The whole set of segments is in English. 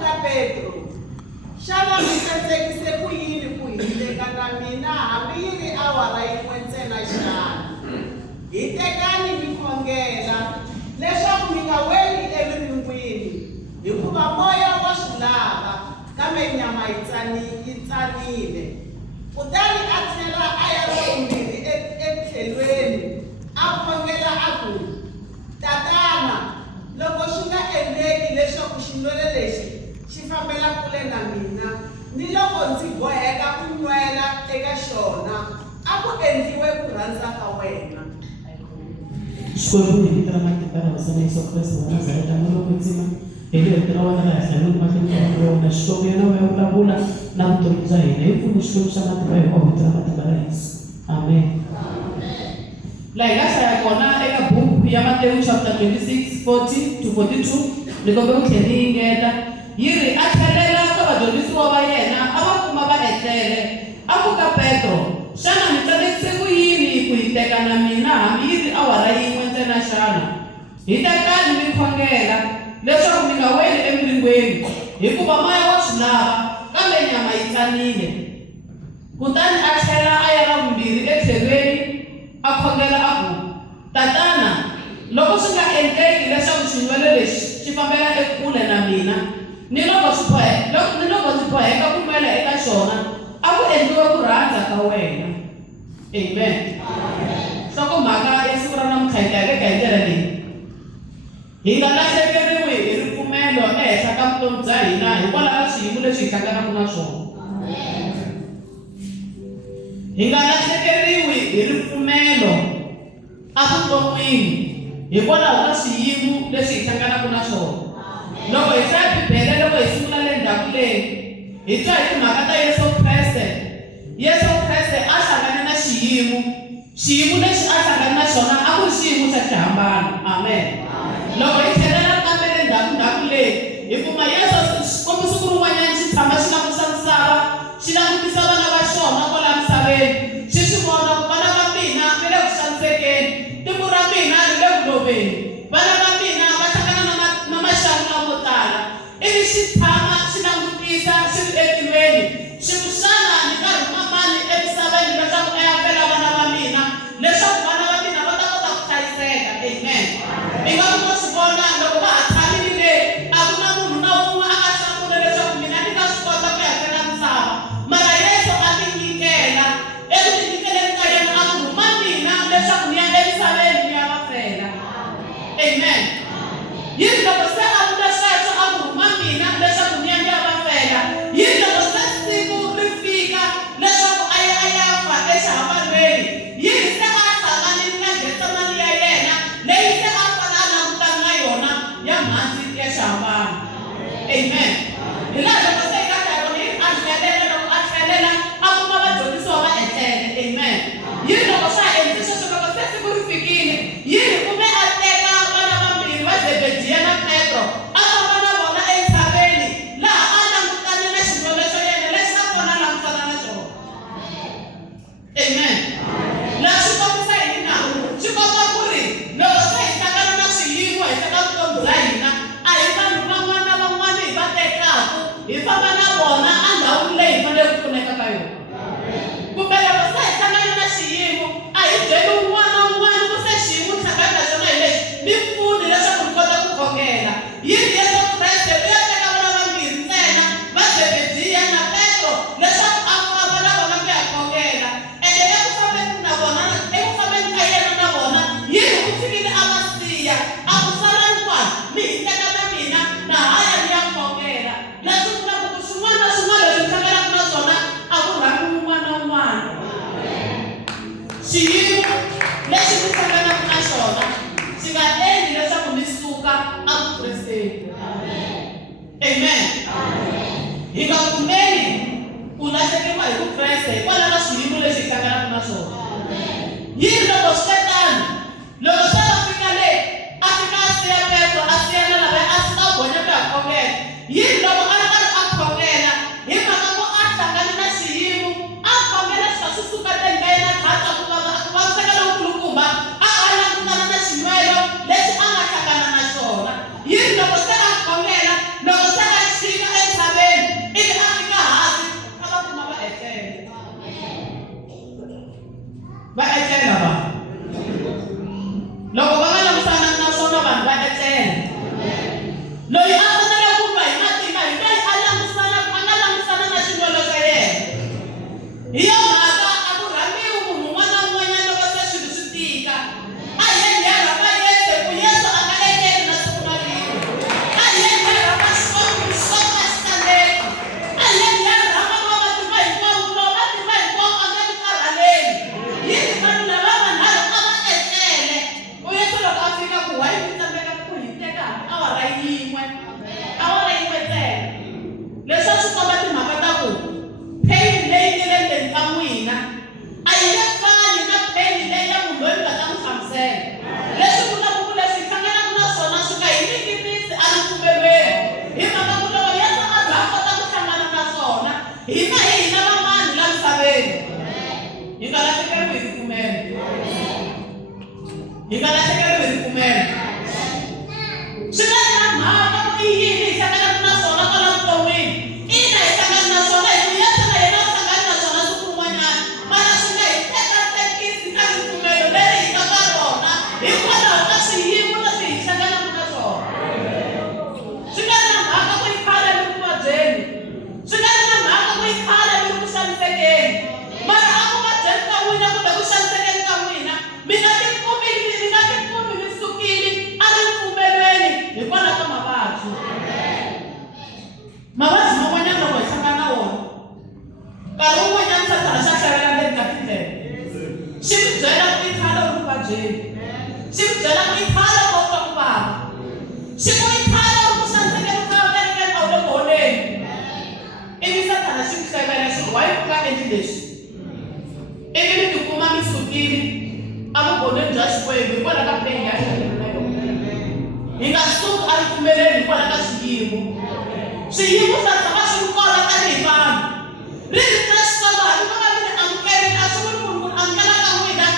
ka Petro, xana mi tsandzekise ku yini ku hiteka na mina hambi yi ri awara yin'we ntsena xana? Hi tekani mi khongela leswaku mi nga weli evilungwini, hikuva moya wa swi lava kambe nyama yi tsanile. Kutani a tlhela a ya vumbirhi etlhelweni a khongela a ku, Tatana, loko swi nga endleki leswaku xinwele lexi xi fambela kule na mina, ni loko ndzi boheka ku nwela eka xona, a ku endliwe ku rhandza ka wena. Xikwembu hi vito ra matimba ra hosi Yesu Kriste wa Nazareta, loko ndzima hi vito ra wena ra henhla loko matimba ya wena, Xikwembu yena u ya vulavula na vutomi bya hina, hi pfuni Xikwembu xa matimba hi vito ra matimba ra Yesu. Amen. Laha hi nga hlaya kona eka buku ya Matewu chapter 26:40-42, ni kombela ku tlhela ni yingeta yi ri, a tlhelela ka vadyondzisiwa va yena a va kuma va etlele, a ku ka Petro, xana mi tsandzekise ku yini ku yi teka na mina hambi yi ri awara yin'we ntsena xana? Hi tekani mi khongela leswaku mi nga weli emiringweni, hikuva moya wa swi lava kambe nyama yi tsanile. Kutani a tlhela a ya ra vumbirhi etlhelweni a khongela a ku, Tatana, loko swi nga endleki leswaku xinwele lexi xi fambela ekule na mina, ni loko ndzi boheka ku nwela eka xona, a ku endliwe ku rhandza ka wena. Amen. Nhlokomhaka ya siku ra namuntlha hi ta veka hi ndlela leyi. Hi nga lahlekeriwi hi ripfumelo ehenhla ka vutomi bya hina hikwalaho ka swiyimo leswi hi hlanganaka na swona. Hi nga lahlekeriwi hi ripfumelo evuton'wini hikwalaho ka swiyimo leswi hi hlanganaka na swona. Loko hi hlaya Bibele, loko hi sungula le ndzhaku leyi, hi twa hi timhaka ta Yesu Kreste. Yesu Kreste a hlangane na xiyimo lexi a hlangane na xona a ku ri xiyimo xa xihambano. Amen. Loko hi tlhelela kambe le ndzhaku leyi, hi kuma Yesu kumbe siku rin'wanyana xi tshama xi langutisa misava, xi langutisa vana va xona kwala misaveni, xi swi vona ku vana va mina va le ku xanisekeni, tiko ra mina ri le ku loveni, vana va mina va hlangana na maxangu lamo tala. Ivi xi tshama xi langutisa xi ri etilweni, xi ku xana ni nga rhuma mani emisaveni leswaku a ya fela vana va mina, leswaku vana va mina va ta kota ku hlayiseka. Amen. Mi nga kuma swi vona loko va ha tshamile le, a ku na munhu na un'we a nga hlamula leswaku mina ni nga swi kota ku ya fela misava, mara Yesu a tinyikela. Eku tinyikeleni ka yena a ku rhuma mina leswaku ni ya emisaveni ni ya va fela. Amen. Yini loko se a vula sweswo a ku rhuma mina leswaku ni ya va fela, yini loko se siku ri fika leswaku a ya fa exihambanweni, yini se a hlanganile na Getsemani ya yena leyi se a fana a langutana na yona ya mhandzi ya xihambano. Amen. Hi laha loko se eka nkarhi a tlhelela, loko a tlhelela a kuma vadyondzisiwa va etlele. Amen. Yini loko swa ha endli sweswo, loko se siku ri fikile, yini kumbe a teka vana vambirhi va Zebediya na Petro a famba na vona entshaveni laha a langutane na xinwele xa yena lexi a kona langutana na xona. Amen. Laha swi kombisa yini na? Swi komba ku ri loko se hi hlangana na swiyimo hi hleka vutomi bya hina, a hi vanhu van'wana na van'wana hi va tekaka hi famba na vona endhawini leyi hi fanele ku pfuneka ka yona. Kumbe loko se hi hlangana na xiyimo, a hi byeli un'wana na un'wana ku se xiyimo hlangana na xona hi lexi, ni pfuni leswaku ni kota ku khongela. Yini Yesu Kreste u ya teka vana vambirhi ntsena va Zebediya na Petro leswaku a famba na vona ku ya khongela, ende eku fambeni ka yena na vona, yini ku fikile a va siya a ku salani kwani, mi hi teka na mina na haya ni ya khongela. Leswi vulaka ku swin'wana na swin'wana leswi hlanganaka na swona a ku rhambi un'wana na un'wana. Xiyimo lexi mi hlanganaka na xona xi nga endli leswaku mi suka evukresteni. Amen. Hi nga pfumeli ku lahlekeriwa hi vukreste hikwalaho ka swiyimo leswi hi hlanganaka na swona. Yini loko swi te tano, loko se va fika le, a fika a siya Petro, a siya na lava a suka a gonya ku ya khongela. Yini loko a ri karhi a khongela hi mhaka ku a hlangane na xiyimo, a khongela xi kha xi suka teni ka yena khata ku vaviseka lokulukumba, a langutana na xinwelo lexi a nga hlangana na xona. Yini loko se a khongela, loko se a chika hina hina van'wana la misaveni hi nga lahlekeriwi hi ripfumelo, hi nga lahlekeriwi hi ripfumelo. Swi nga ri na mhaka ku i yini hi hlanganaka na swona kwala vuton'wini. Ina hi hlangana na swona hi ku Yesu na yena u hlangana na swona siku rin'wanyana, mara swi nga hi tekisi ka ripfumelo leri hi nga ka rona hikwalaho ka swiyimo leswi hi hlanganaka na swona. Swi nga ri na mhaka ku hi khale mi ri ku vabyeni, swi nga ri na mhaka ku hi khale mi ri ku xanisekeni, mara a ku vabyeni ka n'wina kumbe ku xanisekeni ka n'wina mi nga tikumi mi sukile a ripfumelweni hikwalaho ka mavabyi. Mavabyi man'wanyana loko hi hlangana na wona, nkarhi wun'wanyana Satana xa hlavela ndzeni ka tindlela, xi mi byela ku i khale u ri ku vabyeni, xi mi byela ku i khale u twa ku vava, xi ku i khale u ri ku xanisekeni ka kerekeni a wu le ku holeni. Ivi Satana xi mi hlavela xi ku why u nga endli leswi, ivi mi tikuma mi sukile a vugoneni bya Xikwembu hikwalaho ka puleni ya hina na yona. Hi nga suki a ripfumeleni hikwalaho ka swiyimo. Swiyimo swa tshama swi ri kona tanihi vanhu. Riri na Xikwembu hambi va nga mi ni amukerile a swi vuli ku ri ku amukela ka n'wina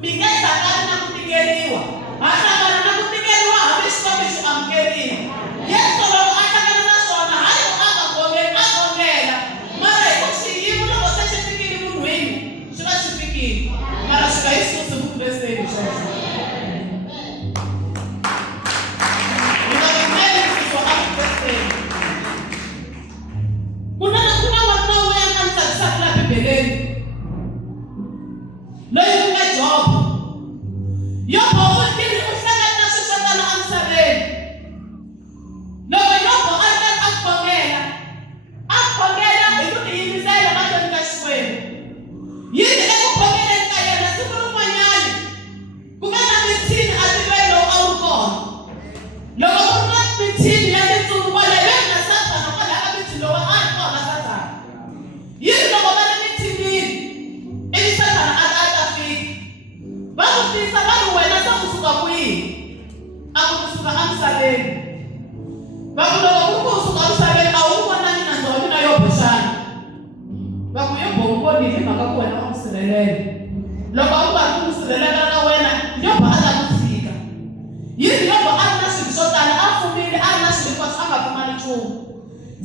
mi nge hlangani na ku tikeriwa. Ha hlangana na ku tikeriwa hambi Xikwembu xi amukerile. Yesu loko a hlangana na swona hayi ku a nga gongeli a gongela, mara hi ku xiyimo loko se xi fikile munhwini xi va xi fikile, mara swi nga yi susi vukresteni sweswo. Hi nga pfumeli ku susiwa a vukresteni. Ku na n'wana wun'wanyana a ni tsakisaka laha Bibeleni loyi ku nga Jobo. Jobo u hlangane na swilo swo tala emisaveni. Loko Jobo a ri karhi a khongela hi ku tiyimisela mahlweni ka Xikwembu. Yini eku khongeleni ka yena siku rin'wanyana ku nga na mithini atikweni lowu a wu ri kona. Loko ku ri na mithini ya tintsuku kwalaho ve na Satana kwalaho ka mithini lowu a ri kona Satana. Yini loko va ri mithinini ivi Satana a ta fika va vutisa va ri wena se u suka kwihi? A ku ni suka emisaveni. Va ku loko ku ri ku u suka emisaveni a wu vonangi nandzu wa mina Yobo xana? Va ku Yobo u vonile hi mhaka ku wena u n'wi sirhelela. Loko a ku nga ri ku n'wi sirhelela ka wena Yobo a ta ku tshika. Yini Yobo a ri na swilo swo tala, a fumile a ri na swilo hinkwaswo a nga pfumali nchumu.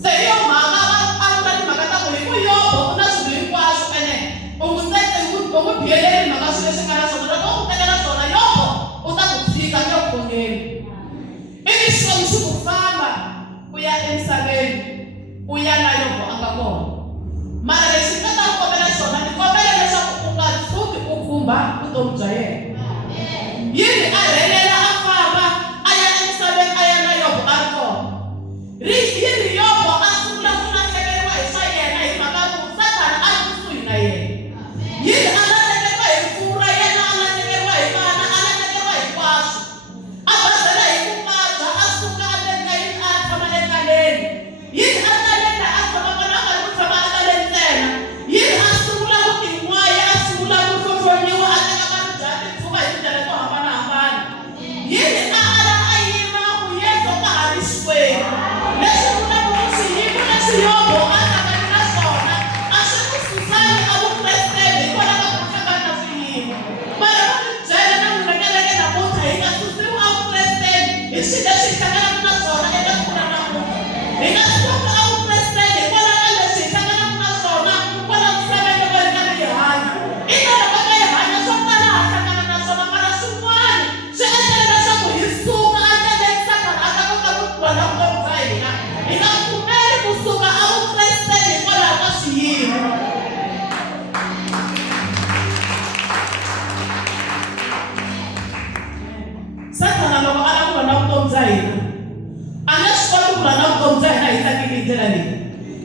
Se hi yo mhaka a vula timhaka ta ku hi ku Yobo u na swilo hinkwaswo ene u n'wi biyeleli mhaka swilo leswi nga na swona. Loko u n'wi tekela swona Yobo u ta ku tshika nge u khongeli. Ivi Xikwembu xi ku famba u ya emisaveni u ya la Yobo a nga kona. Mara lexi nga ta ku kombela xona ni kombela leswaku u nga tshuki u khumba vutomi bya yena. Yini a rhelela a famba a ya emisaveni a ya na Yobo a ri kona. Yini Yobo a sungula ku lahlekeriwa hi swa yena hi mhaka ku Satana a ri kusuhi na yena. Yini a lahlekeriwa hi rifuwo ra yena, a lahlekeriwa hi vana, a lahlekeriwa hinkwaswo. A bazela hi ku vabya a suka a le ka yini a tshama etaleni. Yini a taleni a tshama kona a nga ri ku tshama etaleni ntsena. Yini a sungula ku tin'waya, a sungula ku hlonhlonyiwa a teka maribye ya tintsuva hi tindlela to hambanahambana. Yini a ala a yima ku Yesu ka ha ri Xikwembu. Leswi vulaka ku swiyimo leswi Yobo a hlangane na swona a swi n'wi susanga a vukresteni hikwalaho ka ku hlangana na swiyimo. Mara va ni byela na n'wina kereke namuntlha hi nga susiwi a vukresteni hi swilo leswi hi hlanganaka na swona eka siku ra namuntlha. Hi nga suki a vukresteni hikwalaho ka leswi hi hlanganaka na swona kwala misaveni loko hi karhi hi hanya. Ina loko ka hi hanya swo tala ha hlangana na swona, mara swin'wana swi endlela leswaku hi suka endleleni Satana a ta kota ku lwa na vutomi bya hina. Hi nga pfumeli kusuka a vukresteni hikwalaho ka swiyimo. Satana loko a lava ku lwa na vutomi bya hina a nge swi koti ku lwa na vutomi bya hina hi tsakile hi ndlela leyi.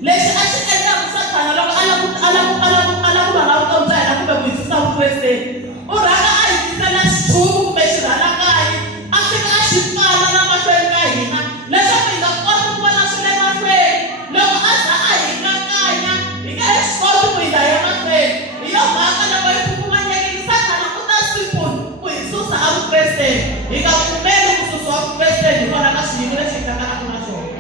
Lexi a xi endlaka Satana loko a lava ku lwa na vutomi bya hina kumbe ku hi susa vukresteni, u rhanga a hi tisela xichumu kumbe xirhalakaya a fika a xi pfala la mahlweni ka hina leswaku hi nga koti ku vona swilo emahlweni. Loko a za a hi ngakanya hi nga hi swi koti ku hi ya emahlweni. Hi yo mhaka loko hi khunguvanyekile Satana u ta sipuni ku hi susa a vukresteni. Hi nga pfumeli ku susiwa vukresteni hikwalaho ka swiyimo leswi hi hlanganaka na swona.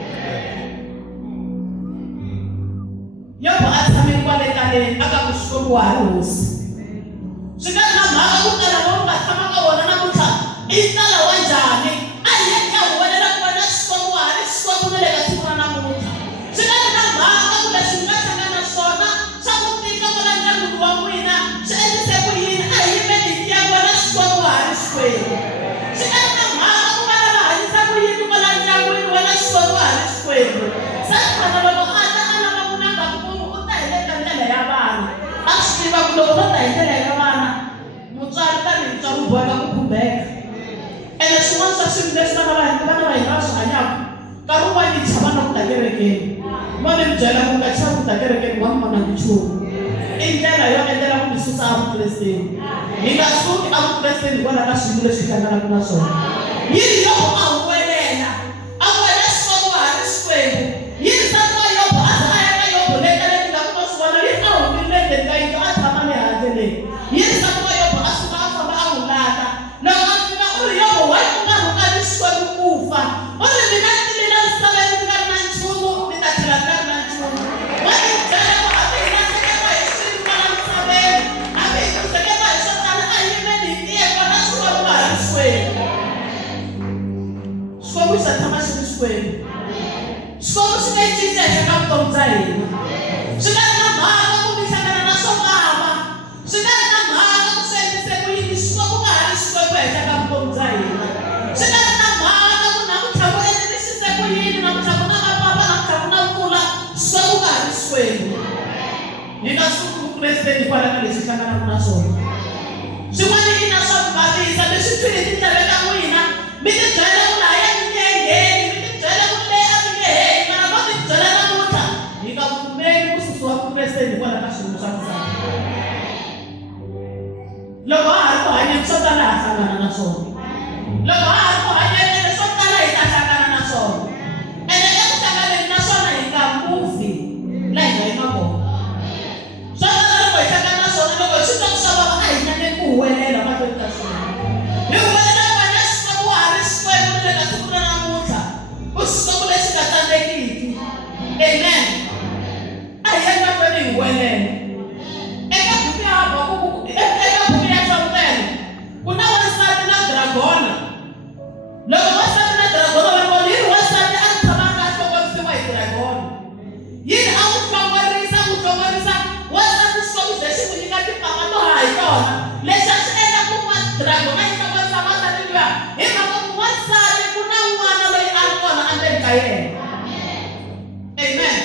Yobo a tshame kwale kaleni aka ku Xikwembu wa ha ri hosi. Swi nga ri na mhaka ku tala lowu nga tshama ka wona namuntlha i tala wa njhani. A hi yeni ya huwelela ku vona Xikwembu wa ha ri Xikwembu na le ka siku ra namuntlha. Swi nga ri na mhaka ku leswi nga hlangana na swona swa ku tika kwala ndyangwini wa n'wina swi endlise ku yini. A hi yimeni hi ya vona Xikwembu wa ha ri Xikwembu. Swi nga ri na mhaka ku vana va hanyisa ku yini kwala ndyangwini wena Xikwembu wa ha ri Xikwembu. Sathana loko a ta a lava ku nanga vutomi u ta hi le ka ndlela ya vana. A swi tiva ku loko no ta hi ndlela ya vana mutswari tanihi mutswari u boheka ku khumbeka. Ene swin'wana swa swilo leswi vana va hina va swi hanyaka nkarhi wun'wani hi chava na ku ta kerekeni. Mo ni mi byela ku nga chavi ku ta kerekeni wa mona nchumu. I ndlela yo endlela ku mi susa evukresteni. Hi nga suki evukresteni hikwalaho ka swilo leswi hi hlanganaka na swona. Yini loko a huwelela a wena Xikwembu wa ha ri Xikwembu. Yini nsati wa Yobo a za a ya ka Yobo leta leti nga kuma swivona yini a humile ndzeni ka yindlu a tshama le handle leyi. Yini nsati wa Yobo a suka a famba a n'wi lata. Loko a fika u ri Yobo wa ku nga rhukani Xikwembu ku fa. U ri mina ni tlelile misaveni ni nga ri na nchumu ni ta tlhela ni nga ri na nchumu. Wa ni byela ku hambi hi lahlekeriwa hi swilo kwala misaveni hambi hi luzekeriwa hi swo tala a hi yimeni hi tiye kona Xikwembu wa ha ri Xikwembu. Xikwembu xi ta tshama xi ri Xikwembu. Xikwembu xi nge cinca ehenhla ka vutomi bya hina. Swi nga ri na mhaka ku mi hlangana na swo vava. Swi nga ri na mhaka ku swi endlise ku yini Xikwembu nga ha ri Xikwembu ehenhla ka vutomi bya hina. Swi nga ri na mhaka ku namuntlha ku endlekisise ku yini namuntlha ku na mapapa namuntlha ku na mpfula Xikwembu nga ha ri Xikwembu. Hi nga suki vukresteni hikwalaho ka leswi hlanganaka na swona. Swin'wana yi na swa ku vavisa leswi pfile tindleve ta n'wina mi ti byela ku lahaya mi nge ngheni mi ti byela ku leyi a mi nge heli mara vo ti byela namuntlha hi nga pfumeli ku susiwa vukresteni hikwalaho ka swilo swa misava. Loko ha ha ri ku hanyeni swo tala ha hlangana na swona. Loko ha ha ri ku hanyeni swo tala hi ta hlangana na swona. Ene eku hlanganeni na swona hi nga mufi laha hi nga yima kona. Swo tala loko hi hlangana na swona loko swi twa ku swa vava a hi nyane ku huwelela mahlweni ka swona. Hi huwelela ku vona Xikwembu wa ha ri Xikwembu ni le ka siku ra namuntlha. Ku Xikwembu lexi nga tsandzekiki. Amen. A hi yeni mahlweni hi huwelela. Eka buku ya Habakuku eka buku ya Samuele ku na wansati na dragona. Loko wansati na dragona va vona yini wansati a tshama a hlongorisiwa hi dragona. Yini a n'wi hlongorisa wansati Xikwembu ze xi n'wi nyika timpama to haha hi tona. Leswi a swi endla ku dragona yi hlongorisa wansati luya hi mhaka ku wansati ku na n'wana loyi a ri kona endzeni ka yena. Amen.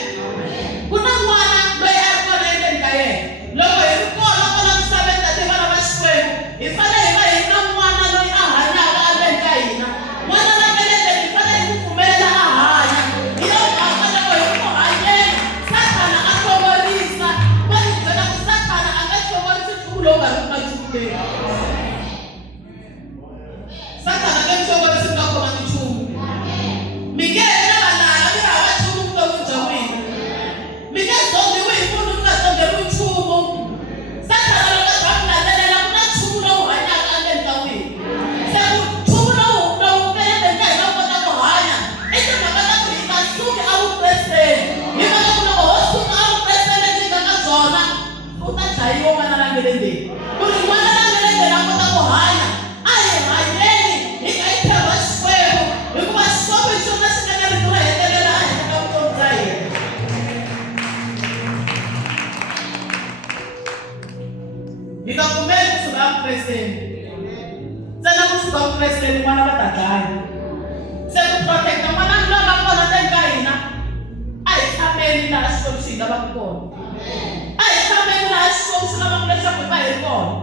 Ku na n'wana loyi a ri kona endzeni ka yena. Loko hi ri kona kwala misaveni tanihi vana va Xikwembu hi fanele hi va hi na n'wana loyi a hanyaka endzeni ka hina. N'wana la nga le ndzeni hi fanele hi n'wi pfumelela a hanya. Hi yo mhaka loko hi ri ku hanyeni Sathana a hlongorisa. Va ni byela ku Sathana a nga hlongorisi nchumu lowu nga ri ku na nchumu leyi. Sathana a nga hlongorisi ku nga khomanga nchumu. Mi nge he na valala mi ri hava nchumu vuton'wini bya n'wina. Mi nge zongiwi hi munhu mi nga zongeriwi nchumu. Sathana loko a kha mi landzelela ku na nchumu lowu hanyaka endzeni ka n'wina. Se nchumu lowu nga le ndzeni ka hina wu kota ku hanya i timhaka ta ku hi nga suki evukresteni. Hi mhaka ku loko ho suka evukresteni lebyi nga ka byona u ta dlayiwa n'wana la nga le ndzeni. Ku ri n'wana la nga le ndzeni a kota ku hanya a hi hanyeni hi nga yi tshemba Xikwembu hikuva Xikwembu hi xona xi nga na rito ro hetelela ehenhla ka vutomi bya hina. Hi nga pfumeli kusuka evukresteni. Ntsena kusuka evukresteni n'wana va ta dlaya. Se ku protect-a n'wana loyi a nga kona endzeni ka hina a hi tshameni laha Xikwembu xi hi lavaka kona. A hi tshameni laha Xikwembu xi lavaka leswaku hi va hi ri kona.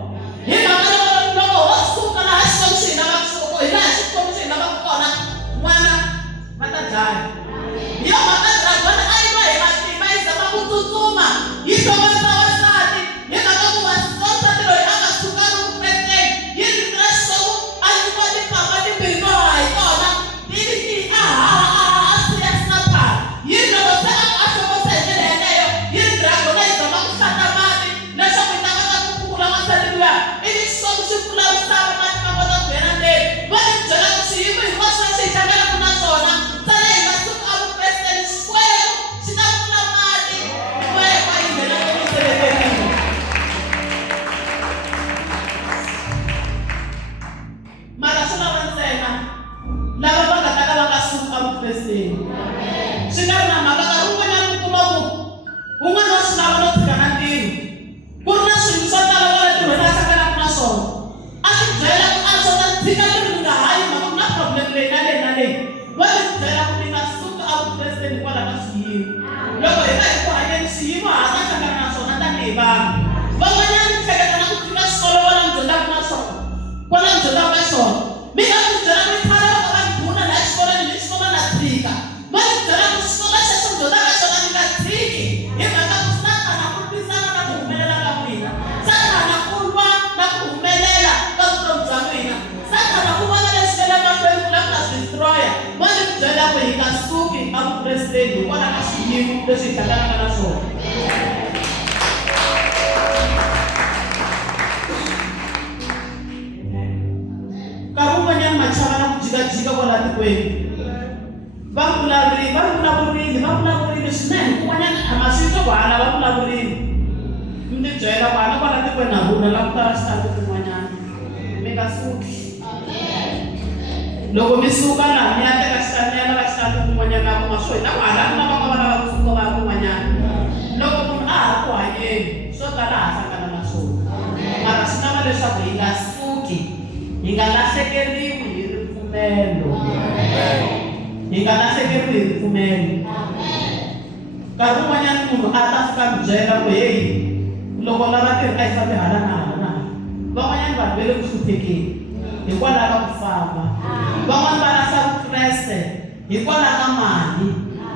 Hi mhaka loko ho suka laha Xikwembu xi hi lavaka kona hi laha Xikwembu xi hi lavaka kona n'wana va ta dlaya. Hi yo mhaka dragona a yi va hi matimba yi zama ku tsutsuma yi hlongorisa wansati hi mhaka ku wansati loyi a nga suka evukresteni yi ri na Xikwembu a nyikiwa timpama timbirhi to haha hi tona. Ivi a haha a siya Sathana. Yi loko se a hlongorisa hi ndlela yeleyo yi ri dragona yi zama ku hlata mati leswaku yi ta kota ku phukula wansati luya. Ivi Xikwembu xi pfula misava mati ma kota ku nghena ndzeni. Va ni byela ku xiyimo hinkwaswo lexi hi hlanganaka na swona tsala hi nga suka evukresteni Swi nga ri na mhaka nkarhi wun'wanyana u kuma ku un'wana wa swi lava no tshika na ntirho ku ri na swilo swo tala kwale ntirhweni a hlanganaka na swona a swi byela ku a swo ta tshika ntirho ni nga hayi mhaka ku na problem leyi na leyi na leyi wa swi byela ku ni nga suka a vukresteni hikwalaho ka swiyimo loko hi nga hi ku hanyeni swiyimo ha ta hlangana na swona tanihi vanhu van'wanyana mi hleketa na ku tshika xikolo kwala mi dyondzaka na swona kwala mi dyondzaka ka xona mi nga mi byela ku khale loko va buna laha xikolweni ni xikolo na tshika va mi byela ku xikolo xexo mi dyondzaka xona mi nga tshiki hi mhaka ku satana ku lwisana na ku humelela ka n'wina satana ku lwa na ku humelela ka vutomi bya n'wina satana ku vona leswi le mahlweni ku lava ku ta swi destroya va mi byela ku hi nga suki a vukresteni hikwalaho ka swiyimo leswi hi hlanganaka na swona nkarhi wun'wanyana machava na ku jikajika kwala tikweni va vulavurile swinene kun'wanyana a maswito vana va vulavurile mi ti byela ku hana kwala tikweni na vuna la ku tala xitatu kun'wanyana mi nga suki loko mi suka laha mi ya teka xitatu mi ya lava xitatu kun'wanyana a kuma swo hina ku hala na vanga va lava ku suka va ya kun'wanyana loko munhu a ha ku hanyeni swo tala ha hlangana na swona mara swi lava leswaku hi nga suki hi nga lahlekeriwi hi ripfumelo hi nga lahlekeriwi hi ripfumelo nkarhi wun'wanyana munhu a ta fika mi byela ku heyi loko lava tirhi a hi fambi hala na hala na van'wanyana vanhu va le ku hluphekeni hikwalaho ka ku famba van'wani va lahla vukreste hikwalaho ka mali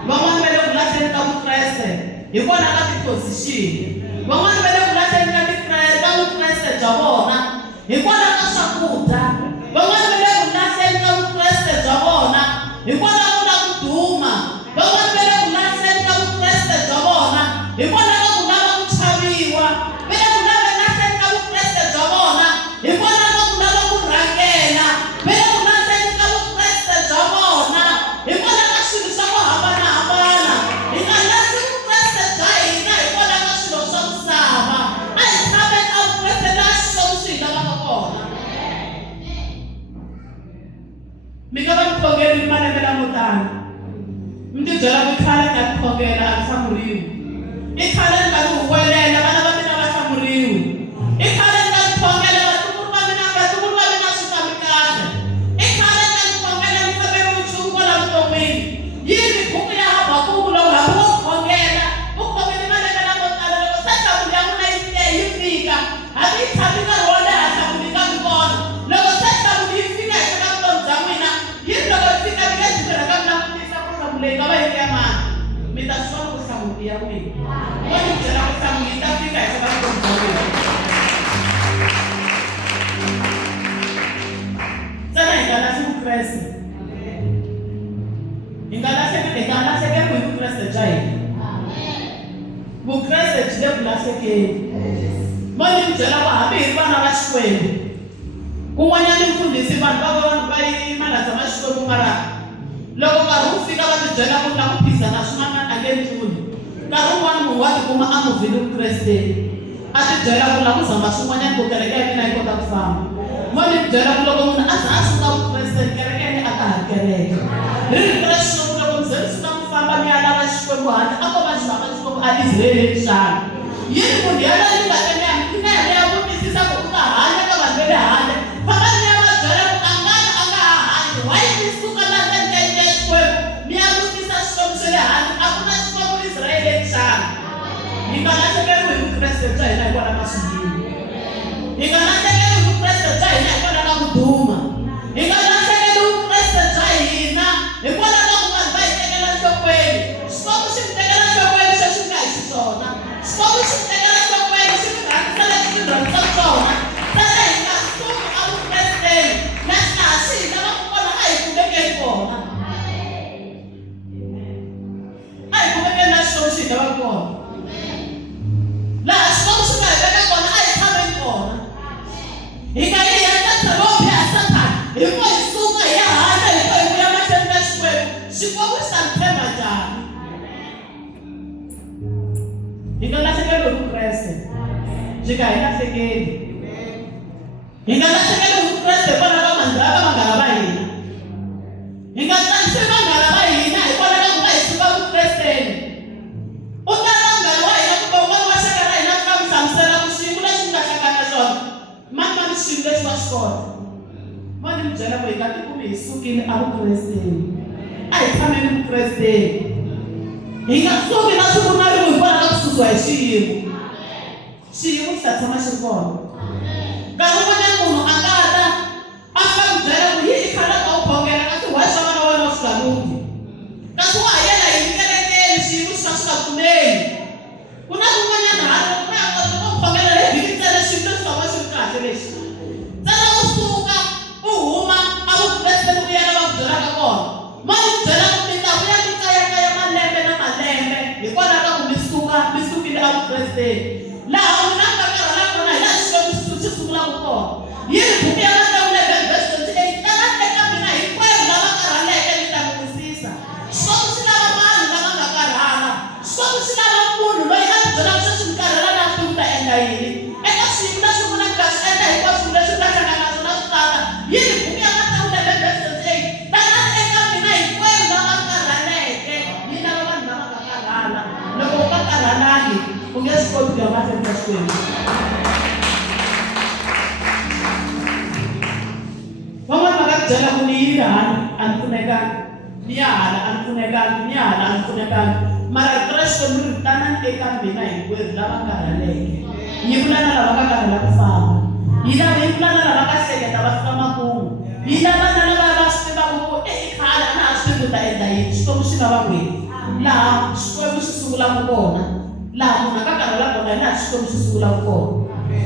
van'wani va le ku lahleni ka vukreste hikwalaho ka ti-position van'wani va le ku lahleni ka vukreste bya vona hikwalaho ka swakudya van'wani va le ku lahleni ka vukreste bya vona hikwalaho ka ku duma van'wani va le ku lahleni ka vukreste bya vona hikwalaho ka ku lava ku chaviwa va le ku lahleni ka vukreste bya vona hikwalaho ka ku lava ku rhangela va le ku lahleni ka vukreste bya vona hikwalaho ka swilo swa ku hambanahambana hi nga lahli vukreste bya hina hikwalaho ka swilo swa misava a hi tshameni a vukreste laha Xikwembu swi hi lavaka kona mi nga va tikhongeri malembe lamo tani mi ti byela ku khale nga tikhongela a ti hlamuriwi i khale ni nga ni huwelela vana va mina va hlamuriwi i khale ni nga tikhongela vatukulu va mina swi fambi kahle i khale ni nga tikhongela ni famberiwi nchumu kwala vuton'wini yini buku ya Habakuku loko hambi wo khongela u khongeli malembe lamo tala loko se nhlamulo ya n'wina yi fika hambi yi tshami nkarhi wo leha nhlamulo yi nga mi vona loko se nhlamulo yi fika hi ka vutomi bya n'wina yini loko yi fika mi nge tirhaka mi langutisa ku nhlamulo yi nga va yi ri ya mani mi ta swi vona ku nhlamulo ya n'wina wo ni byela ku nhlamulo yi ta fika hi ka vutomi bya n'wina ntsena hi nga lahli vukreste hi nga lahlekeriwi hi vukreste bya hina vukreste byi le ku lahlekeni mo ni mi byela ku hambi hi ri vana va Xikwembu kun'wanyana mfundhisi vanhu va yima la tshama Xikwembu mara loko nkarhi wu fika va ti byela ku na ku phikizana swin'wana a nge pfuni nkarhi wun'wana munhu wa tikuma a muvhile vukresteni a ti byela ku la ku zama swin'wanyana ku kereke ya mina yi kota ku famba mo ni mi byela ku loko munhu a za a suka vukresteni kereke ya a ka ha ri kereke rito ra Xikwembu loko mi ze mi suka mi famba mi ya lava Xikwembu handle a ko va xivaka Xikwembu a Israyeli xana yini munhu yaloye ni nga ta mi ya vutisisa ku u nga hanya ka vanhu va le handle famba mi ya va byela ku a nga ha hanyi why mi suka laha ndzeni ka Xikwembu mi ya vutisa Xikwembu xa le handle a ku na Xikwembu Israyeli xana hi nga lahlekeriwi hi vukreste bya hina hikwalaho ka swiyimo hi nga lahlekeriwi hi vukreste bya hina hikwalaho ka ku duma hi nga lahlekeriwi hi vukreste bya hina hikwalaho ka ku vanhu va hi tekela nhlokweni Xikwembu xi mi tekela nhlokweni xo xi nga hi xiswona Xikwembu xi mi tekela nhlokweni xi mi rhangisa leswi mi rhangisaka swona sale hi nga sumi a vukresteni laha swi hi lavaka kona a hi kumekeni kona a hi kumekeni na Xikwembu xi hi lavaka kona laha Xikwembu xi nga hi veka kona a hi tshameni kona hi nga yi heta tshama wo biha Sathana hi ku hi suka hi ya handle hi ku hi vuya mahlweni ka Xikwembu xi ta mi tshemba njhani hi nga lahlekeriwi hi vukreste byi nga hi lahlekeli hi nga lahlekeriwi hi vukreste hikwalaho ka vanghana va hina hi nga tsanisi vanghana va hina hikwalaho ka ku va sukile avukresteni. A hi tshameni vukresteni. Hi nga suki na swivumariwa hikwalaho ka ku susiwa hi xiyimo. Xiyimo xi ta tshama xi ri kona. Nkarhi wun'wanyana munhu a nga ta a fika ku byela ku yi khale ka u khongela kasi wa xava na wena wa swigaluti. Kasi wa ha yela hi mikelekeli xiyimo xi va xi nga pfumeli. Ku na kun'wanyana hala ku ya kota ku khongela hi vhiki ntsena xilo lexi va xi ri kahle lexi. Ntsena u suka u huma a vukresteni ku ya lava ku byelaka kona. Ma ku byela ku mi ta vuya mi kayakaya malembe na malembe hikwalaho ka ku mi sukile a vukresteni. Laha u nga karhala kona hi laha Xikwembu xi sungulaka kona. Yi ri buku ya Matsavu 11:28 tana eka mina hinkwerhu lava karhaleke mi ta mi wisisa. Xikwembu xi lava vanhu lava nga karhala. Xikwembu xi lava munhu loyi a byelaka sweswi mi karhala na swi ta endla yini. Eka xiyimo lexi vunaka swi endla hinkwaswo leswi ta hlangana na swona swi tata. Yi ri buku ya Matsavu 11:28 tana eka mina hinkwerhu lava karhaleke mi lava vanhu lava nga karhala. Loko u nga karhalangi u nge swi koti ku ya mahlweni ka Xikwembu. Van'wani va nga byela ku ni yile hala a ni pfunekangi, ni ya hala a ni pfunekangi, ni ya hala a ni pfunekangi. Mara Kreste mi ri tanani eka mina hinkwerhu lava karhaleke. Yi vula na lava nga karhala ku famba. Yi vula na lava nga hleketa va fika makumu. Yi lava na lava va swi tivaka ku khale a na ha swi tivi ku ta endla yini. Xikwembu xi lava kwini. Laha Xikwembu xi sungulaka kona. Laha munhu a nga karhala kona hi laha Xikwembu xi sungulaka kona.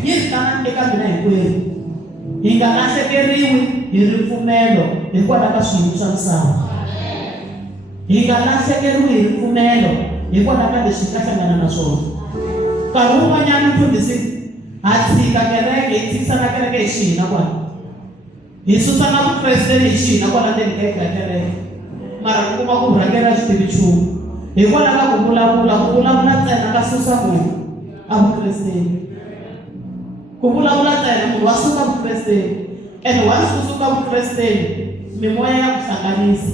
Yi ri tanani eka mina hinkwerhu. Hi nga lahlekeriwi hi ripfumelo hikwalaho ka swiyimo swa misava. Hi nga lahlekeriwi hi ripfumelo hikwalaho ka leswi hi nga hlangana na swona. Nkarhi wun'wanyana mfundhisi ha tshika kereke hi tshikisa na kereke hi xihina kwala. Hi susa na vukresteni hi xihina kwala ndzeni ka kereke. Mara ku kuma ku rhangela swi tivi nchumu. Hikwalaho ka ku vulavula ntsena ka susa munhu a vukresteni. Ku vulavula ntsena munhu wa suka vukresteni. Ene wa suka vukresteni mimoya ya ku hlanganisa.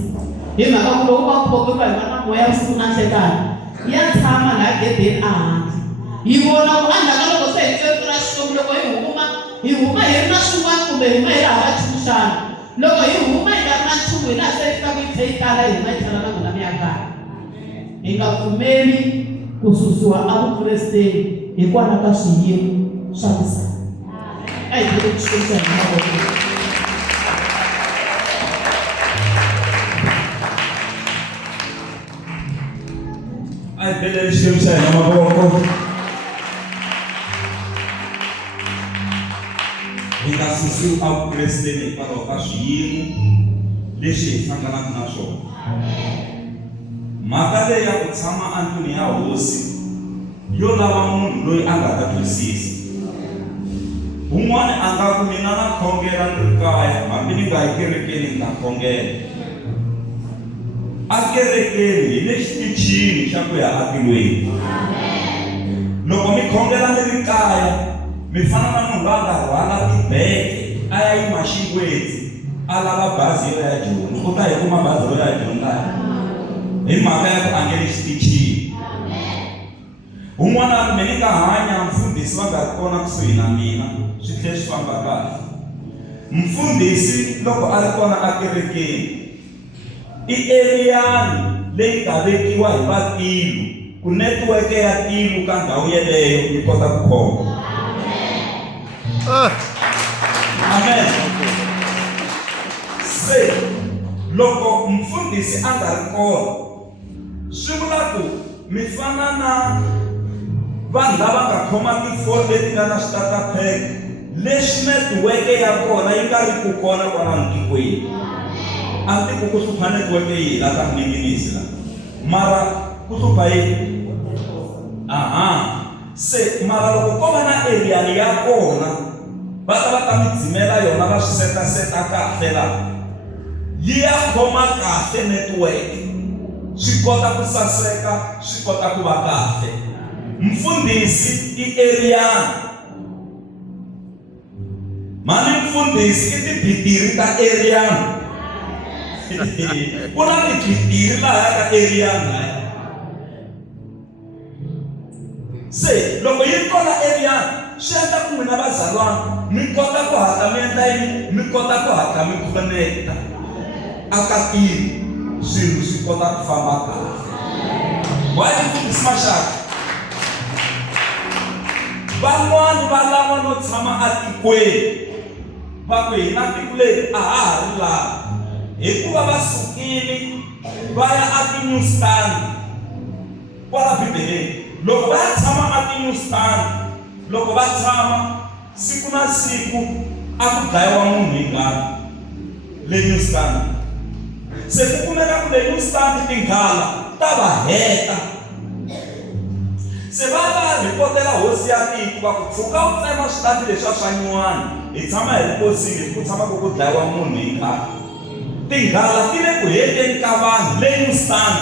Hi mhaka ku loko va khomiwa hi va na moya vusiku na nhlekani ya tshama laha gedeni ehandle. Hi vona ku endzhaku ka loko se hi twe ra Xikwembu loko hi huma hi ri na swin'wana kumbe hi huma hi ri hava nchumu xana. Loko hi huma hi nga ri na nchumu hi laha se hi fikaka hi tlhe hi tala hi huma hi tlhela na n'wina mi ya kaya. Hi nga pfumeli ku susiwa a vukresteni hikwalaho ka swiyimo swa misava. A hi tlhela ku xiyisa hi mavoko. A hi tlhela ku xiyisa hi mavoko. Hi nga susiwi a vukresteni hikwalaho ka swiyimo leswi hi hlanganaka na swona. Mhaka leyi ya ku tshama andlwini ya hosi yo lava munhu loyi a nga ta twisisa. Un'wana a nga ku mina na khongela ni ri kaya hambi ni nga yi kerekeni ni ta khongela. A kerekeni hi le xitichini xa ku ya atilweni. Loko mi khongela ni ri kaya mi fana na munhu loyi a nga rhwala tibege a ya yima xingwetsi a lava bazi yo ya Joni. U ta yi kuma bazi yo ya Joni laha. Hi mhaka ya ku a nge le xitichini. Un'wana a mi ni nga hanya mfundhisi va nga ri kona kusuhi na mina swi tlhela swi famba kahle. Mfundhisi loko a ri kona a kerekeni i eriyani leyi nga vekiwa hi vatilu ku netiweke ya tilu ka ndhawu yeleyo yi kota ku khoma. Amen. Se loko mfundhisi a nga ri kona swi vula ku mi fana na vanhu lava nga khoma tifoni leti nga na starter pack leswi netiweke ya kona yi nga ri ku kona kwala ntikweni. A tiko ku hlupha netiweke yi la ka mninginisi la mara ku hlupha yini. Se mara loko ko va na eriyani ya kona va ta mi dzimela yona va swi seta kahle la yi ya khoma kahle netiweke swi kota ku saseka swi kota ku va kahle. Mfundhisi i eriyani mani mfundhisi i tibitiri ta eriyani. Ku na tibitiri laha ka eriyani. Se loko yi kona eriyani swi endla ku n'wina vazalwana mi kota ku hatla mi endla yini mi kota ku hatla mi connecta. aka tiko swilo swi kota ku famba kahle. Wa tifundhisi maxaka, van'wani va lava no tshama atikweni va ku hina tiko leri a ha ha ri laha hikuva va sukile va ya a ti-New Stand kwala Bibeleni. Loko va ya tshama a ti-New Stand, loko va tshama siku na siku a ku dlayiwa munhu hi nghala le New Stand. Se ku kumeka ku le New Stand tinghala ta va heta, se va va ripotela hosi ya tiko va ku tshuka u tsema switandi leswiya swa nyuwani hi tshama hi ri kosini ku tshama ku dlayiwa munhu hi nghala. Tinghala ti le ku heteni ka vanhu le New Stand.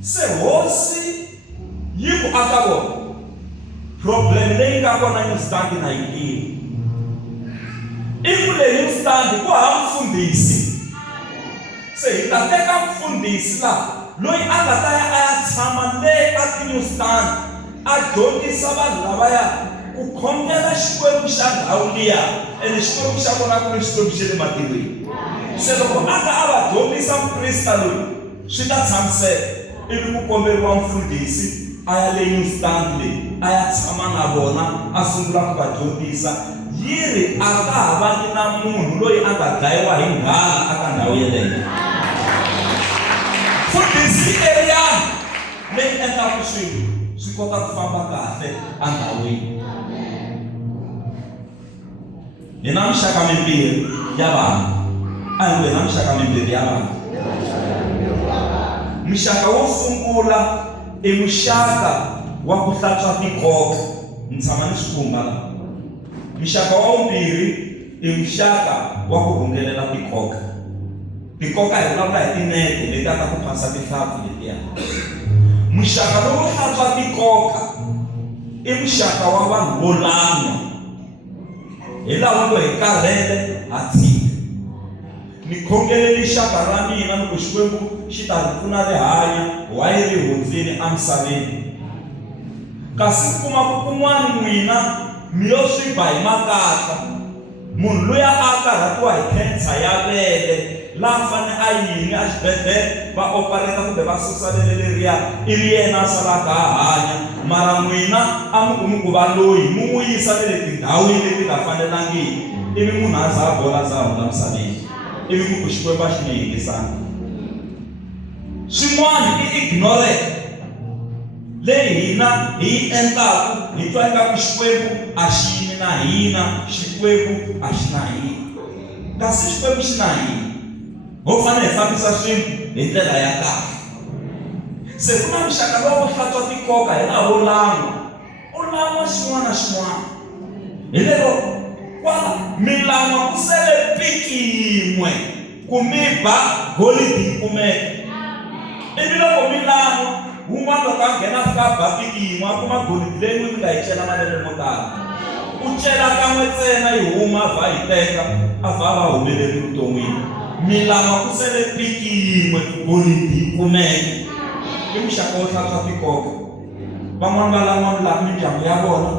Se hosi yi ku aka vona problem leyi nga kona New Stand na yi tivi. I ku le New Stand ku hava mfundhisi. Se hi ta teka mfundhisi laha loyi a nga ta ya a ya tshama le ka ti-New Stand a dyondzisa vanhu lavaya ku khongela xikwembu xa ndhawu liya, ene xikwembu xa kona ku ri xikwembu xa le matilweni. Se loko a ka a va dyondzisa muprista loyi swi ta tshamiseka, ivi ku komberiwa mfundhisi a ya le New Stand leyi a ya tshama na vona a sungula ku va dyondzisa. Yiri a nga ha vangi na munhu loyi a nga dlayiwa hi nghala aka ndhawu yeleyo. Mfundhisi eriyani leyi endlaka swilo swi kota ku famba kahle endhawini. Hi na mixaka mimbirhi ya vanhu. A hi na mixaka mimbirhi ya vanhu. Muxaka wo sungula i muxaka wa ku hlantswa tikoka. Ni tshama ni swi kumba la. Muxaka wa vumbirhi i muxaka wa ku rhungelela tikoka. Tikoka hi vulavula hi tinete leti ta ku phasa tihlampfi letiya. Muxaka lowo hlantswa tikoka i muxaka wa vanhu vo lan'wa. Hi lava ku hi karhele ha tshika. Ni khongeleli xaka ra mina loko xikwembu xi ta ri pfuna ri hanya wa yi ri hundzini emisaveni. Kasi kuma ku kun'wani n'wina mi yo swi ba hi makatla. Munhu loyi a karhatiwa hi khensa ya vele laha fane a yini a xibedhlele va opereta kumbe va susa vele leriya ivi yena a salaka a hanya, mara n'wina a mi kumi ku va loyi mu n'wi yisa le tindhawini leti nga fanelangiki, ivi munhu a za a bola za a hundza misaveni, ivi ku xikwembu a xi mi yingisanga. Swin'wana i ignorant leyi hina hi yi endlaku hi twa ingaku xikwembu a xi yimi na hina, xikwembu a xi na hina. Kasi xikwembu xi na hina, ho fanele hi fambisa swilo hi ndlela ya kahle. Se ku na muxaka lowu hlantswa tikoka hi laha wo lan'wa, u lan'wa xin'wana na xin'wana. Hi lero kwala mi lan'wa ku sele piki yin'we ku mi ba golidi yi kumeka. Ivi loko mi lan'wa wun'wana loko a nghena fika ba piki yin'we a kuma golidi leyi mi nga yi cela malembe mo tala. U cela kan'we ntsena yi huma a vha yi teka a vha a va humeleli vuton'wini. Mi lan'wa ku sele piki yin'we ku golidi yi kumeka. I muxaka wo hlantswa tikoka. Van'wani va lan'wa mindyangu ya vona,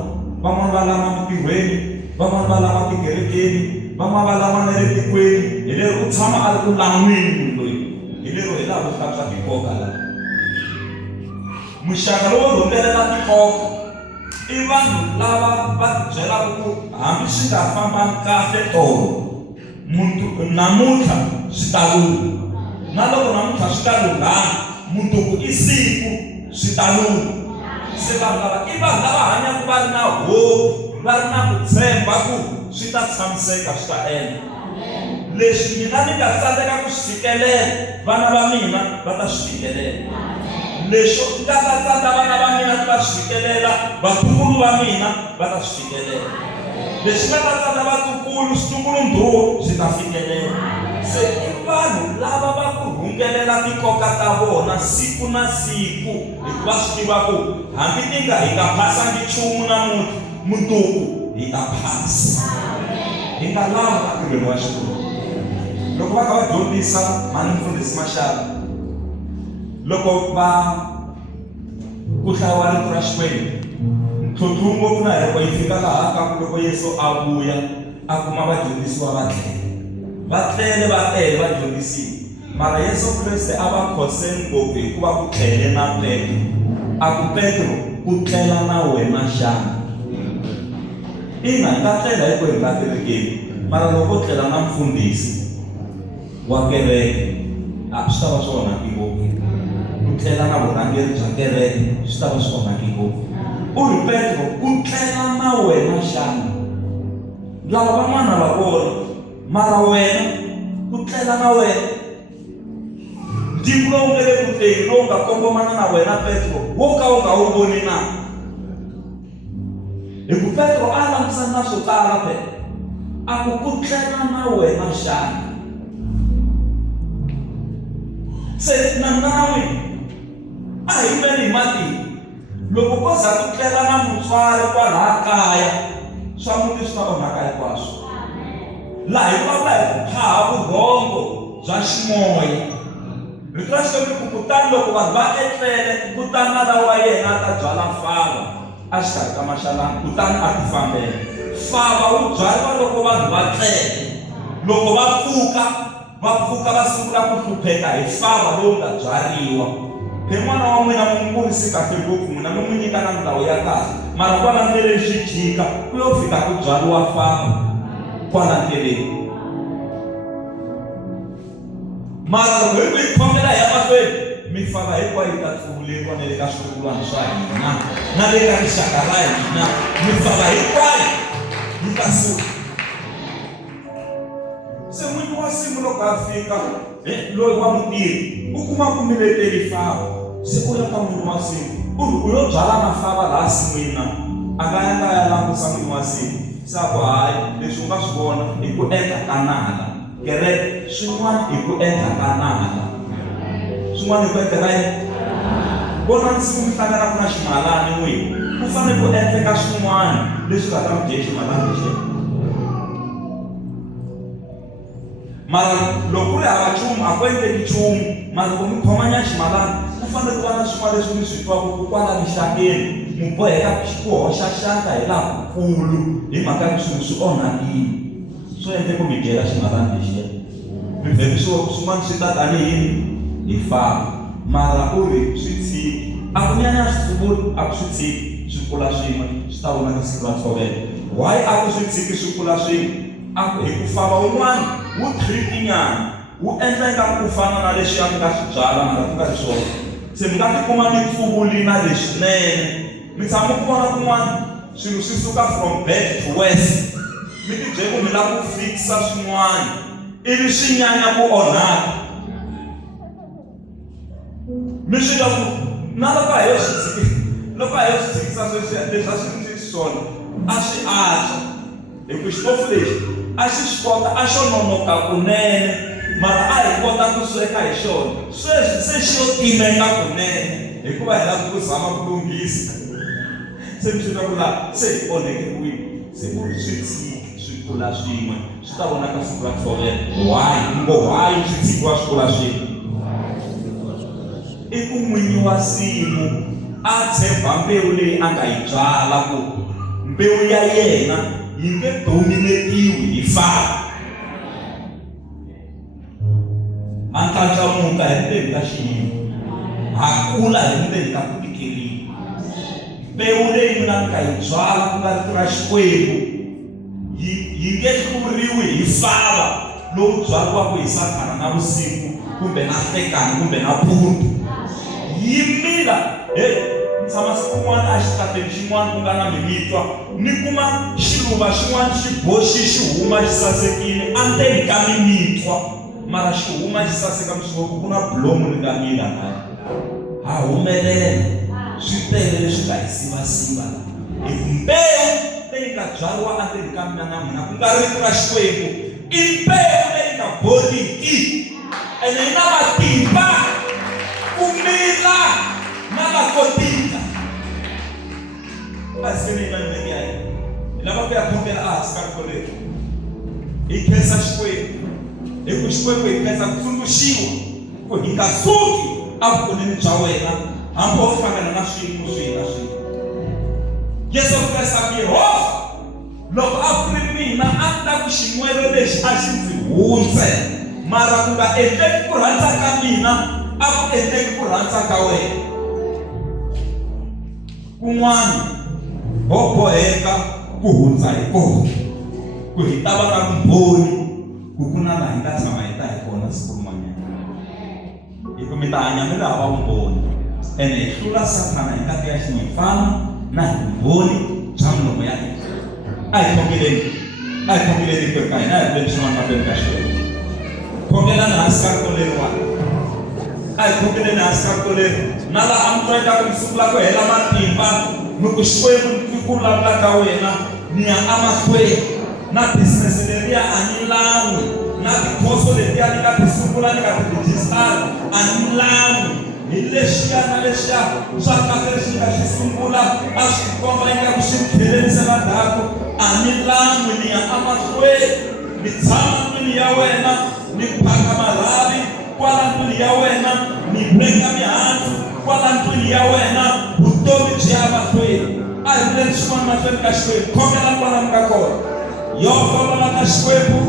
van'wani va lan'wa mintirhweni, van'wani va lan'wa tikerekeni, van'wani va lan'wa na le tikweni. Hi lero u tshama a ri ku lan'weni munhu loyi. Hi lero hi laha ku hlantswa tikoka laha. Muxaka lowo rhungelela tikoka i vanhu lava va tibyelaka ku hambi swi nga fambangi kahle tolo, namuntlha swi ta lungha. Na loko namuntlha swi ta lunghanga, mundzuku i siku swi ta lungha. Se vanhu lava i vanhu lava hanyaka va ri na hope, va ri na ku tshemba ku swi ta tshamiseka, swi ta endla. Leswi mina ni nga tsandzeka ku swi fikelela, vana va mina va ta swi fikelela. Leswi nga ta tsandza vana va mina ni va swi fikelela, vatukulu va mina va ta swi fikelela. Leswi nga ta tsandza vatukulu, switukulu-ndhuwa swi ta fikelela. Se i vanhu lava va ku rhungelela tikoka ta vona siku na siku, hikuva swi tiva ku hambi hi nga phasangi nchumu namuntlha, mundzuku hi ta phasa. Hi nga lavi a ntirhweni wa xikolo. Loko va kha va dyondzisa mani mfundhisi Maxaka, loko va ku hlayiwa rito ra Xikwembu, ntlhontlho ngopfu na loko yi fika laha ka ku loko Yesu a vuya a kuma vadyondzisiwa va tlhela va tlele va tele va dyondzisile, mara Yesu Kriste a va khoseni ngopfu hikuva ku tlele na Petro. A ku Petro ku tlela na wena xana? Ina hi nga tlela hinkwenu la kerekeni, mara loko u tlela na mfundhisi wa kereke swi ta va swi onhaki ngopfu. Ku tlela na vurhangeri bya kereke swi ta va swi onhaki ngopfu. U ri Petro ku tlela na wena xana? Lava van'wana va vona, mara wena ku tlela na wena. Ndzi lowu nga le ku teni lowu nga kongomana na wena Petro wo ka u nga wu voni na. Hi ku Petro a langutisana na swo tala Petro, a ku tlela na wena xana? Se nawe a hi meni hi matini, loko ko za ku tlela na mutswari kwalaha kaya swa muti swi ta onhaka hinkwaswo. Laha hi vulavula hi ku phaha vurhongo bya ximoya. Rito ra Xikwembu ku kutani loko vanhu va etlele kutani na lawa yena a ta byala fava exikarhi ka maxalani kutani a ti fambela. Fava wu byariwa loko vanhu va tlele, loko va pfuka va sungula ku hlupheka hi fava lowu nga byariwa. N'wana wa n'wina mu kurisi kahle ngopfu, n'wina mi n'wi nyika na ndhawu ya kahle, mara kwala ndleleni swi jika ku yo fika ku byariwa fava kwala ndleleni. Mara loko hi khomela hi ya mahlweni, mifava hinkwayo yi ta tshunguleriwa na le ka swivulwana swa hina na le ka rixaka ra hina. Mifava hinkwayo yi ta suka. Se n'winyi wa nsimu loko a fika loyi wa mutirhi u kuma ku mileteli fava, se u ya ka n'winyi wa nsimu u yo byala na fava laha nsin'wini na a nga ya langutisa n'winyi wa nsimu. Se a ku hayi, leswi u nga swi vona hi ku endla ka nala kereke, swin'wana hi ku endla ka nala, swin'wana hi ku endla ka yini. Vona nsimu mi hlanganaka na ximalani n'wini, ku fanele ku endleka swin'wana leswi nga ta mi dye ximalani lexi. Mara loko ku ri hava nchumu a ku endleki nchumu, mara loko mi khomanya ximalani ku fanele ku va na swin'wana leswi mi swi twaka ku kwala mixakeni mi boheka ku hoxa xandla hi lakukulu hi mhaka ya swilo swi onhakile. Swo endle ku mi dyela ximalani lexiya, mi vhemisiwa swin'wana swi ta tanihi hi fava, mara u ri swi tshiki. A ku nyanya switshukuri a ku swi tshiki swi kula swin'we swi ta vona ka siku ra ntshovelo. Why a ku swi tshiki swi kula swin'we? A ku hi ku fava wun'wana wu tricky-nyana, wu endleka ku fana na leswi a mi nga swi byala mara ku nga ri swona. Se mi nga tikuma mi pfuvulina leswinene, mi tshama ku vona kun'wana swilo swi suka from bad to worse. Mi ti byele ku mi lava ku fikisa swin'wana ivi swi nyanya ku onhaka. Mi swi lava ku na loko a hi yo swi tshikisa leswi a swi ndzi swona a swi antswa hi ku xitofu lexi a xi swi kota a xo nonoka kunene, mara a hi kota ku sweka hi xona. Sweswi se xi yo timeka kunene hikuva hi lava ku zama ku lunghisa. Se mi swi vula se hi onheke kwini, se ku swi tshiki swi kula swin'we swi ta vonaka siku ra ntshovelo. Why? Why swi tshikiwa swi kula swin'we? I ku n'winyi wa nsimu a tshemba mbewu leyi a nga yi byala ku mbewu ya yena yi nge dominetiwi hi fava. A ndlandlamuka hi ndzeni ka xiyimo, ha kula hi ndzeni ka ku tikeriwa. Mbewu leyi mina ni nga yi byala ku nga rito ra Xikwembu yi nge hluriwi hi fava lowu byariwaka hi Sathana na vusiku kumbe na nhlekani kumbe na mpundzu. Yi mila tshama siku n'wana a xihlahleni xin'wana ku nga na mimitwa, ni kuma xiluva xin'wana xi boxi xi huma xi sasekile endzeni ka mimitwa, mara xi huma xi saseka misungoko ku na bulomu ni nga mila nayo. Ha humelela swi tele leswi nga hi sivasiva hi mbewu leyi nga byariwa endzeni ka mina na mina ku nga rito ra Xikwembu. I mbewu leyi nga boriki ene yi na matimba ku mila na la kotika. Asini na ndzi ya lava ku ya khongela ehansi ka rito leri hi khensa Xikwembu, hi ku Xikwembu hi khensa ku tsundzuxiwa ku hi nga suki evuton'wini bya wena hambi wo hlangana na swiyimo swihi na swihi. Yesu Kreste a ku Yehova loko a ku ri mina a ta ku xin'welo lexi a xi ndzi hundze, mara ku nga endleki ku rhandza ka mina a ku endleki ku rhandza ka wena. Kun'wana ho boheka ku hundza hi kona, ku hi ta va na vumbhoni ku ku na laha hi nga tshama hi ta hi kona siku rin'wanyana. Hi ku mi ta hanya mi ri hava vumbhoni, ene hi hlula Sathana hi ngati ya xinyimpfana na hi vumbhoni bya milomo ya hina. A hi khongeleni kwenu ka hina, a hi vuleni swin'wana mahlweni ka Xikwembu. Khongelani hansi ka rito leriwani, a hi khongeleni hansi ka rito leri. Na laha mi twa ku mi sungula ku hela matimba, mi ku Xikwembu ni ku vulavula ka wena, ni ya amahlweni na business leriya a ni lawi, na tikhoso letiya ni nga ti sungula ni nga ti register a ni lawi. Hi lexiya na lexiya swa kahle leswi nga xi sungula a swi komba ingaku xi mi tlhelerisela ndzhaku, a ni lawi, ni ya amahlweni, ni tshama ndlwini ya wena, ni phaka marhavi kwala ndlwini ya wena, ni veka mihandzu kwala ndlwini ya wena, vutomi byi ya mahlweni. A hi vuleni swin'wana mahlweni ka Xikwembu, khongela kwala mi nga kona. Yehova Baba ka Xikwembu,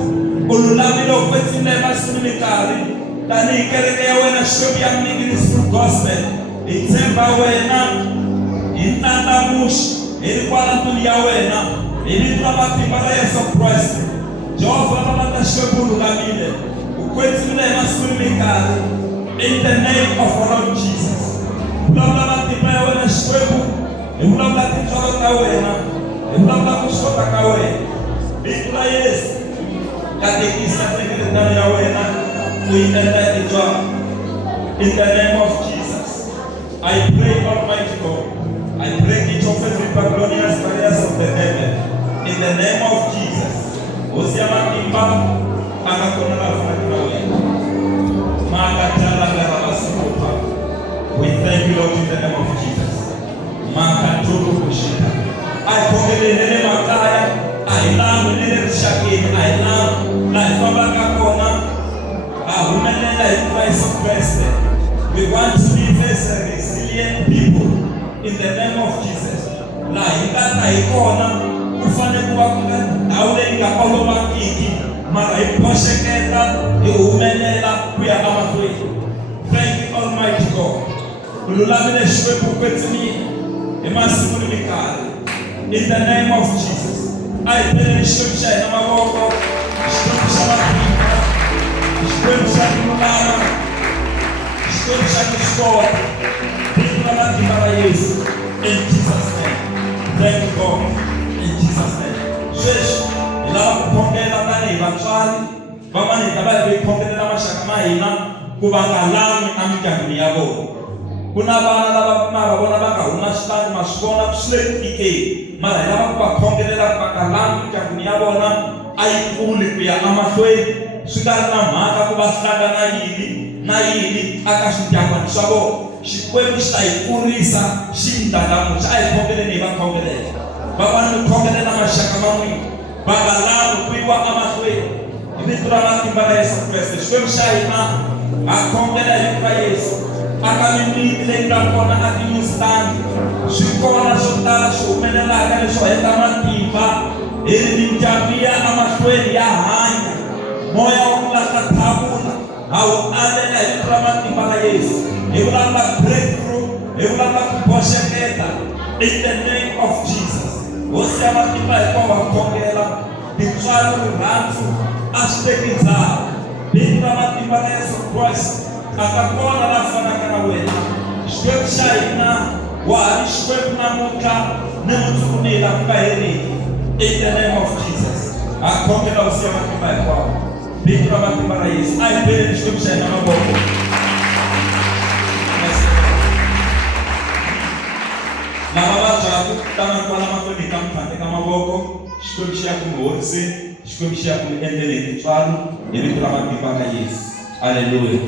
u lulamile u kwetsile emasikwini minkarhi, tanihi kereke ya wena Xikwembu ya Mninginis Full Gospel, hi tshemba wena, hi ndlandlamuxi, hi ri kwala ndlwini ya wena, hi vito ra matimba ra Yesu Kreste. Jehova Baba ka Xikwembu u lulamile, u kwetsile emasikwini minkarhi, in the name of our Lord Jesus. Vulavula matimba ya wena Xikwembu, hi vulavula tintswalo ta wena, hi vulavula ku swi kota ka wena. Vito ra Yesu, katekisa sekretari ya wena, u yi endla etwa. In the name of Jesus, I pray, Almighty God, I break each of every Babylonian barriers of the devil. In the name of Jesus, Osia matimba, akakona na funa wena. Makatala basukopa. We thank you, Lord, in the name of Jesus. Makatulu kushika. I kongelele makaya, I love nele rishakini, I love na ifamba kakona. Humelela in Christ of Christ. We want to live as a resilient people in the name of Jesus. La hingata ikona kufane kuwa aule inga oloma kiki mara iposheketa humelela kuya amahlweni. Thank you, Almighty God. Ululamile Xikwembu kwetsini emasikwini minkarhi. In the name of Jesus, I pray Xikwembu xa hina mavoko, Xikwembu xa matimba, Xikwembu xa kululama, Xikwembu xa kuswikota, vito ra matimba ra Yesu, in Jesus' name. Thank you, God, in Jesus' name. Sweswi hi lava ku khongela tanihi vatswari, van'wana hi ta va hi khongelela maxaka ma hina ku va nga lan'wi emindyangwini ya vona. Ku na vana lava mara vona va nga huma xitandi, ma swi vona swi le ku tikeni, mara hi lava ku va khongelela ku va nga lan'wi mindyangwini ya vona a yi kuli ku ya emahlweni, swi nga ri na mhaka ku va hlangana yini na yini aka swindyangwani swa vona. Xikwembu xi ta hi kurisa xi hi ndlandlamuxa. A hi khongeleni hi va khongelela. Van'wana mi khongelela maxaka ma n'wina va nga lavi ku yiwa emahlweni hi vito ra matimba ra Yesu Kreste. Xikwembu xa hina ha khongela hi vito ra Yesu aka mimiti leyi nga kona a ti-newsstand, swi kona swo tala swi humelelaka leswo heta matimba, hi ri mindyangu ya emahlweni ya hanya, moya wa ku lahla thavula ha wu alela hi vito ra matimba ra Yesu. Hi vulavula breakthrough, hi vulavula ku boxeketa in the name of Jesus. Hosi ya matimba hinkwawo va khongela, tintswalo, rirhandzu a swi teki ndhawu. Vito ra matimba ra Yesu Kreste akakona la fanaka na wena. Xikwembu xa hina wa ha ri Xikwembu namuntlha ni mundzuku ni hila ku nga heriki. In the name of Jesus, ha khongela hosi ya matimba hinkwawo, vito ra matimba ra Yesu. A hi beleni Xikwembu xa hina mavoko. Lava vabyaku tana kwala mahlweni ka mphande ka mavoko, Xikwembu xi ya ku mi horiseni, Xikwembu xi ya ku mi endleni hi tintswalo hi vito ra matimba ka Yesu. Haleluya.